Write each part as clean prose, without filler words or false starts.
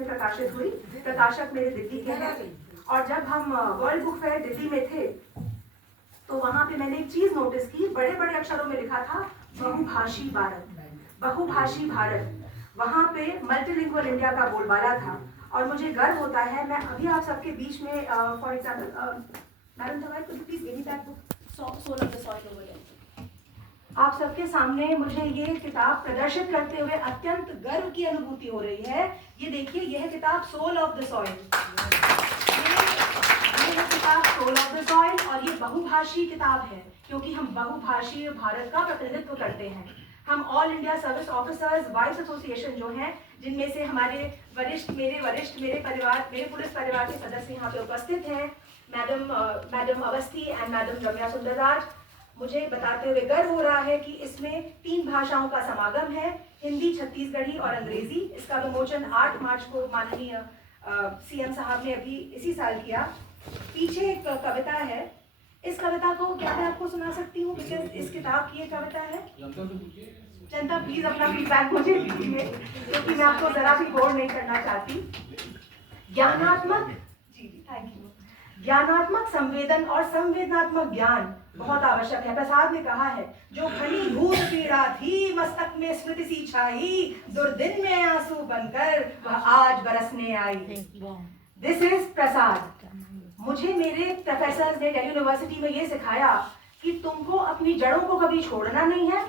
में प्रकाशित हुई। प्रकाशक मेरे दिल्ली के हैं। और जब हम वर्ल्ड बुक फेयर दिल्ली में थे तो वहां पे मैंने एक चीज नोटिस की, बड़े बड़े अक्षरों में लिखा था बहुभाषी भारत, बहुभाषी भारत। वहां पे मल्टीलिंगुअल इंडिया का बोलबाला था। और मुझे गर्व होता है, मैं अभी आप सबके बीच में फॉर एग्जाम्पल मैडम धवाई could you please give me that book soul of the soil over there. आप सबके सामने मुझे ये किताब प्रदर्शित करते हुए अत्यंत गर्व की अनुभूति हो रही है। ये देखिए, यह किताब सोल ऑफ द सॉइल, ये किताब सोल ऑफ द सॉइल, और ये बहुभाषी किताब है क्योंकि हम बहुभाषीय भारत का प्रतिनिधित्व करते हैं। हम all India service officers vice association जो हैं, जिनमें से हमारे वरिष्ठ, मेरे परिवार, मेरे पुलिस परिवार के सदस्य यहाँ पे उपस्थित हैं, मैडम अवस्थी एंड मैडम रम्या सुंदरराज। मुझे बताते हुए गर्व हो रहा है कि इसमें 3 भाषाओं का समागम है, हिंदी, छत्तीसगढ़ी और अंग्रेजी। इसका विमोचन 8 मार्च को माननीय सीएम साहब ने अभी इसी साल किया। पीछे एक कविता है, इस कविता को क्या मैं आपको सुना सकती हूँ, बिकॉज इस किताब की एक कविता है। जनता प्लीज अपना फीडबैक मुझे दीजिए, क्योंकि मैं आपको जरा भी बोर नहीं करना चाहती। ज्ञानात्मक, जी थैंक यू। ज्ञानात्मक संवेदन और संवेदनात्मक ज्ञान बहुत आवश्यक है। प्रसाद ने कहा है, जो घनीभूत पीड़ा थी मस्तक में स्मृति सी छाई, दुर्दिन में आंसू बनकर वह आज बरसने आई। दिस इज प्रसाद। मुझे मेरे प्रोफेसर ने दिल्ली यूनिवर्सिटी में ये सिखाया कि तुमको अपनी जड़ों को कभी छोड़ना नहीं है,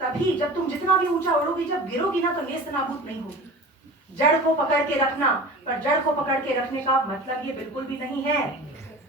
तभी जब तुम जितना भी ऊंचा उड़ोगी, जब गिरोगी ना तो नेस्त नाबूद नहीं होगी। जड़ को पकड़ के रखना, पर जड़ को पकड़ के रखने का मतलब ये बिल्कुल भी नहीं है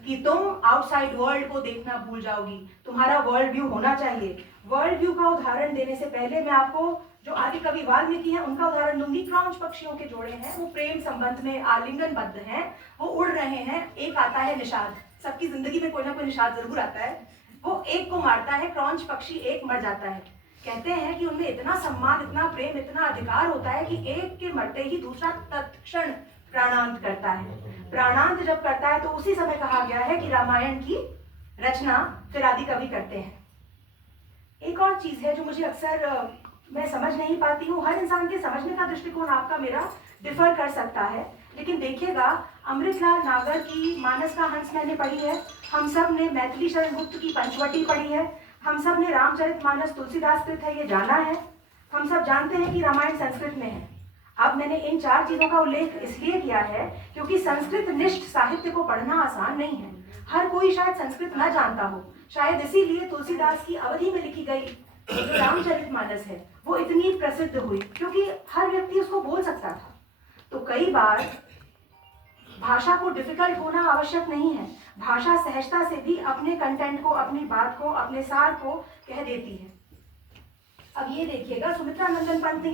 कि तुम आउटसाइड वर्ल्ड को देखना भूल जाओगी। तुम्हारा वर्ल्ड व्यू होना चाहिए। वर्ल्ड व्यू का उदाहरण देने से पहले मैं आपको जो आदि कवि वाल्मीकि हैं उनका उदाहरण दूंगी। क्रॉन्च पक्षियों के जोड़े हैं, वो प्रेम संबंध में आलिंगनबद्ध हैं, वो उड़ रहे हैं। एक आता है निषाद, सबकी जिंदगी में कोई ना कोई निषाद जरूर आता है। वो एक को मारता है, क्रॉन्च पक्षी, एक मर जाता है। कहते हैं कि उनमें इतना सम्मान, इतना प्रेम, इतना अधिकार होता है कि एक के मरते ही दूसरा तत्क्षण प्राणांत करता है। प्राणांत जब करता है तो उसी समय कहा गया है कि रामायण की रचना फिर आदि कवि करते हैं। एक और चीज है जो मुझे अक्सर मैं समझ नहीं पाती हूँ। हर इंसान के समझने का दृष्टिकोण आपका मेरा डिफर कर सकता है, लेकिन देखिएगा, अमृतलाल नागर की मानस का हंस मैंने पढ़ी है, हम सब ने मैथिली शरण गुप्त की पंचवटी पढ़ी है, हम सब ने रामचरितमानस तुलसीदास कृत है ये जाना है, हम सब जानते हैं कि रामायण संस्कृत में है। अब मैंने इन 4 चीजों का उल्लेख इसलिए किया है क्योंकि संस्कृत निष्ठ साहित्य को पढ़ना आसान नहीं है। हर कोई शायद संस्कृत न जानता हो, शायद इसीलिए तुलसीदास की अवधि में लिखी गई जो रामचरितमानस है वो इतनी प्रसिद्ध हुई, क्योंकि हर व्यक्ति उसको बोल सकता था। तो कई बार भाषा को डिफिकल्ट होना आवश्यक नहीं है। भाषा सहजता से भी अपने कंटेंट को, अपनी बात को, अपने सार को कह देती है। अब ये देखिएगा, सुमित्रा नंदन पंत ने